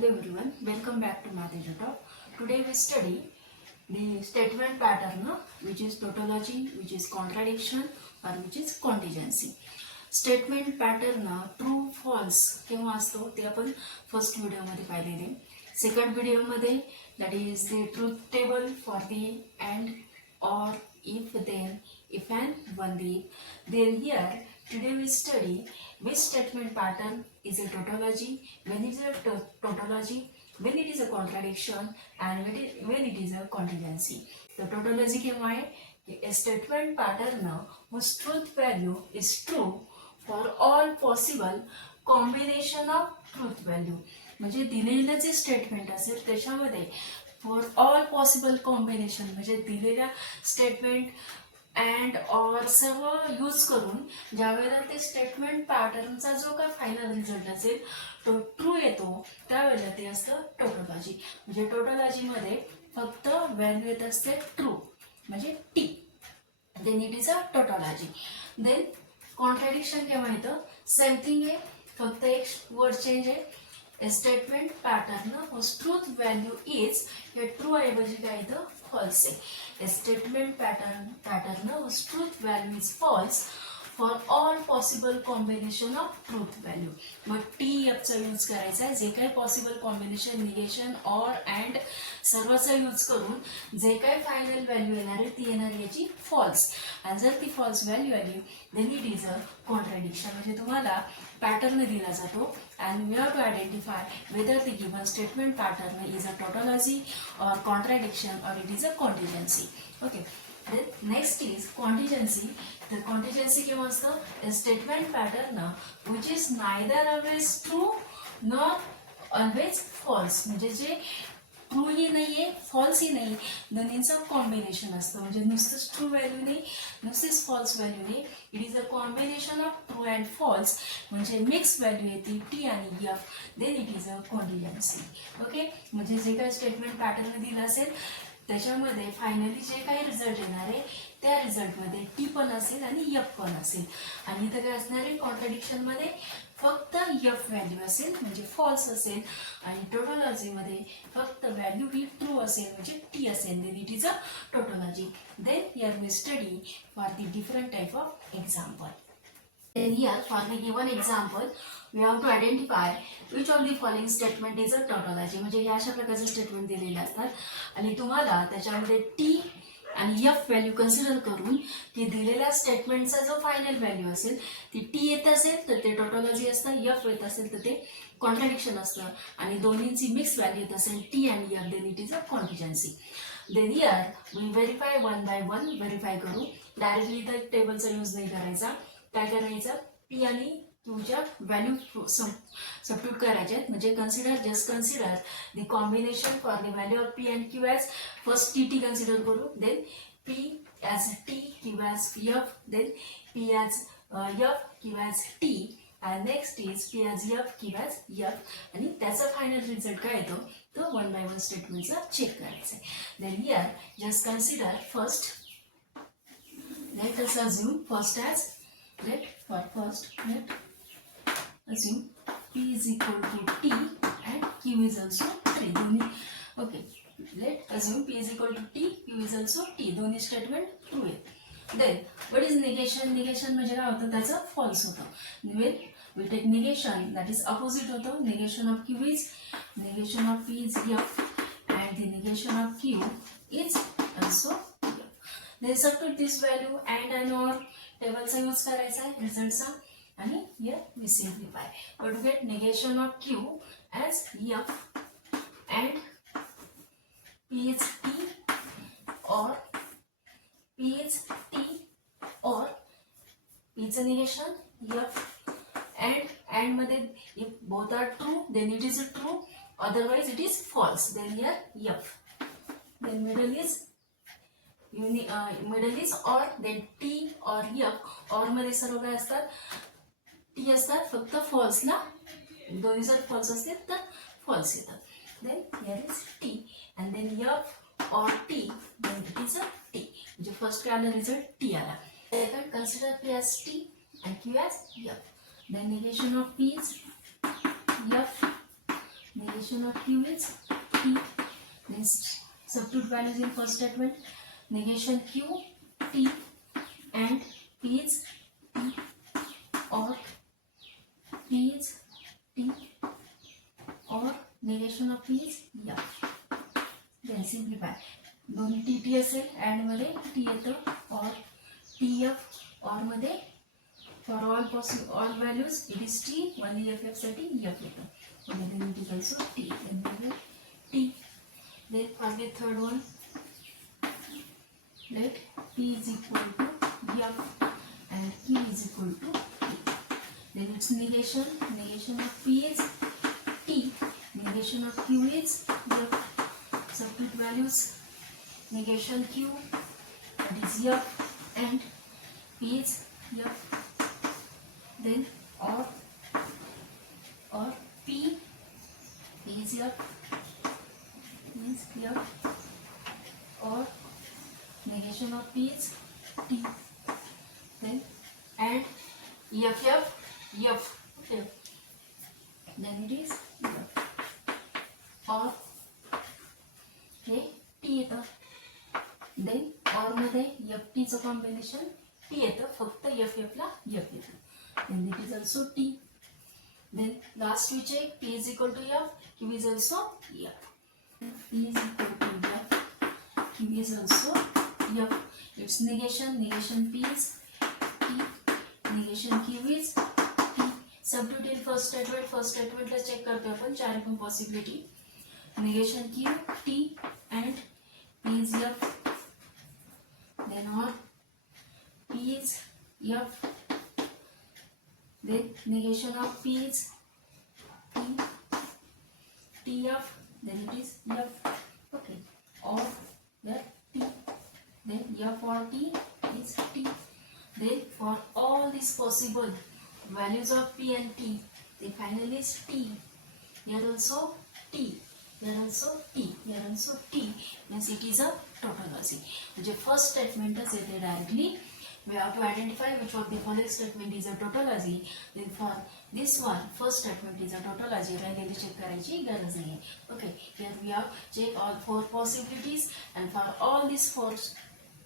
Hello everyone, welcome back to Math Edutalk. Today we study the statement pattern which is tautology, which is contradiction or which is contingency. Statement pattern true false केव्हा असतो ते आपण first व्हिडिओमध्ये पाहिलेले. Second व्हिडिओमध्ये that is the truth table for the and or if then if and only. Then here today we study which statement pattern is a tautology, when it is a tautology, when it is a contradiction and when it is a contingency. The tautology केव्हा आहे? A statement pattern whose truth value is true for all possible combination of truth value. म्हणजे दिलेलं जे statement असेल त्याच्यामध्ये for all possible combination म्हणजे दिलेल्या statement and or सर्व यूज करून ज्यावेळेला ते स्टेटमेंट पॅटर्नचा जो काय फायनल रिझल्ट असेल तो ट्रू येतो त्यावेळेला ते असतं टोटोलॉजी. म्हणजे टोटोलॉजीमध्ये फक्त व्हॅल्यू येत असते ट्रू म्हणजे T, then it is a tautology. Then contradiction केव्हा येतं? सेम थिंग आहे, फक्त एक वर्ड चेंज आहे. A statement pattern whose truth value is या ट्रू ऐवजी काय येतं? फॉल्स आहे. A statement pattern whose truth value is false for all possible combination of truth value. मग टी एफचा यूज करायचा आहे. जे काही possible combination negation or and सर्वचा यूज करून जे काही फायनल व्हॅल्यू येणार आहे ती येणार याची फॉल्स. आणि जर ती फॉल्स व्हॅल्यू आली देन इट इज अ कॉन्ट्रॅडिक्शन. म्हणजे तुम्हाला पॅटर्न दिला जातो and we have to identify whether the given statement pattern is a tautology or contradiction or it is a contingency. Okay. Then next is contingency. The contingency केव्हा असतं? A statement pattern which is neither always true nor always false. म्हणजे जे ट्रूही नाहीये फॉल्सही नाही, दोन्हींचं combination असतं. म्हणजे नुसतंच true value नाही, नुसतीच फॉल्स व्हॅल्यू नाही. It is a combination of true and false म्हणजे मिक्स व्हॅल्यू येते टी आणि F. Then it is a contingency. Okay. म्हणजे जे काही स्टेटमेंट पॅटर्न दिलं असेल त्याच्यामध्ये फायनली जे काही रिझल्ट येणार आहे त्या रिझल्टमध्ये टी पण असेल आणि एफ पण असेल. आणि इथं काय असणार आहे? कॉन्ट्रॅडिक्शनमध्ये फक्त एफ व्हॅल्यू असेल म्हणजे फॉल्स असेल आणि टोटोलॉजीमध्ये फक्त व्हॅल्यू ही ट्रू असेल म्हणजे टी असेल. Then it is a tautology. Then here we study for the different type of example. Then here for the given example we have to identify which of the following statement is a tautology. म्हणजे हे अशा प्रकारचे statement दिलेले असतात आणि तुम्हाला त्याच्यामध्ये T आणि एफ व्हॅल्यू कन्सिडर करून ती दिलेल्या स्टेटमेंटचा जो फायनल व्हॅल्यू असेल ती टी येत असेल तर ते टोटोलॉजी असतं, एफ येत असेल तर ते कॉन्ट्रॅडिक्शन असतं आणि दोन्हींची मिक्स व्हॅल्यू येत असेल टी आणि F then it is a contingency. Then here we verify one by one verify करू. डायरेक्टली इथं टेबलचा यूज नाही करायचा. काय करायचं? पी आणि क्यूच्या व्हॅल्यू सबस्टिट्यूट करायचे. म्हणजे just consider the combination for the value of P and Q as first T consider करू. Then P as T, Q as F, then P as F, Q as T and next is P as F, Q as F आणि त्याचा final result काय येतो तो one by one स्टेटमेंटचा check करायचा आहे. Then here just consider first, let us assume first as let assume P is equal to T and Q is also 3. दोन्ही okay. let assume P is equal to T, Q is also T. दोन्ही statement true आहेत. Then what is negation? Negation म्हणजे काय होतं? त्याचं false होतं. We take negation that is opposite होतं. Negation of Q is negation of P is F and the negation of Q is also F. Then substitute this value and or टेबलचा use करायचा आहे रिझल्टचा आणि here we simplify. But to get negation of Q as F and P is T or P is T or P चं negation F and मध्ये if both are true then it is a true, otherwise it is false. Then here F. Then middle is or, then T or F. or मध्ये सर्व काय असतात? T असतात. फक्त false ला दोन्ही जर false असतील तर false येतात. Then here is T and then F or T, then it is a T. म्हणजे फर्स्ट काय आला रिझल्ट? टी आला. Second consider P as T and Q as F. Then negation of P is F negation of Q is T. Next, substitute values in first statement. Negation Q, T, and P is T, or P is T, or negation of P is F. Then simplify. दोन्ही T T असेल and मध्ये T येतं और T F और मध्ये for all values it is T only F F साठी F येतं. then it is also t, then we have t. Then forget third one, let p is equal to f and q is equal to t. Then its negation of p is t, negation of q is f. Substitute values, negation q, that is f, and p is f. Then or p is f, means f, or negation of p is t. Then and f, okay. Then it is f, or हे T येतं. Then or मध्ये F टीचं combination T येतं, फक्त F एफला F येतं. Then it is also T. Then last we check P is equal to F, Q is also F. P is equal to F, Q is also F. It's negation P is T, negation Q is T. Substitute in first स्टेटमेंटला check करतो आपण चार पण possibility. negation q, t, and p is f. Then or p is f. Then negation of p is t, tf. Then it is f. Okay. Or f t. Then f or t is t. Then for all these possible values of p and t, the final is t. Here also t. Here also t, here also t, means it is a tautology. म्हणजे first स्टेटमेंटच येते directly. We have to identify which of the following statement is a tautology. Then for this one, first statement is a tautology. राहिलेली check करायची गरज नाही. Okay, here we have check all four possibilities, and for all these four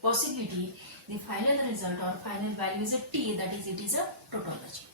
possibility, the final result or final value is a t. That is, it is a tautology.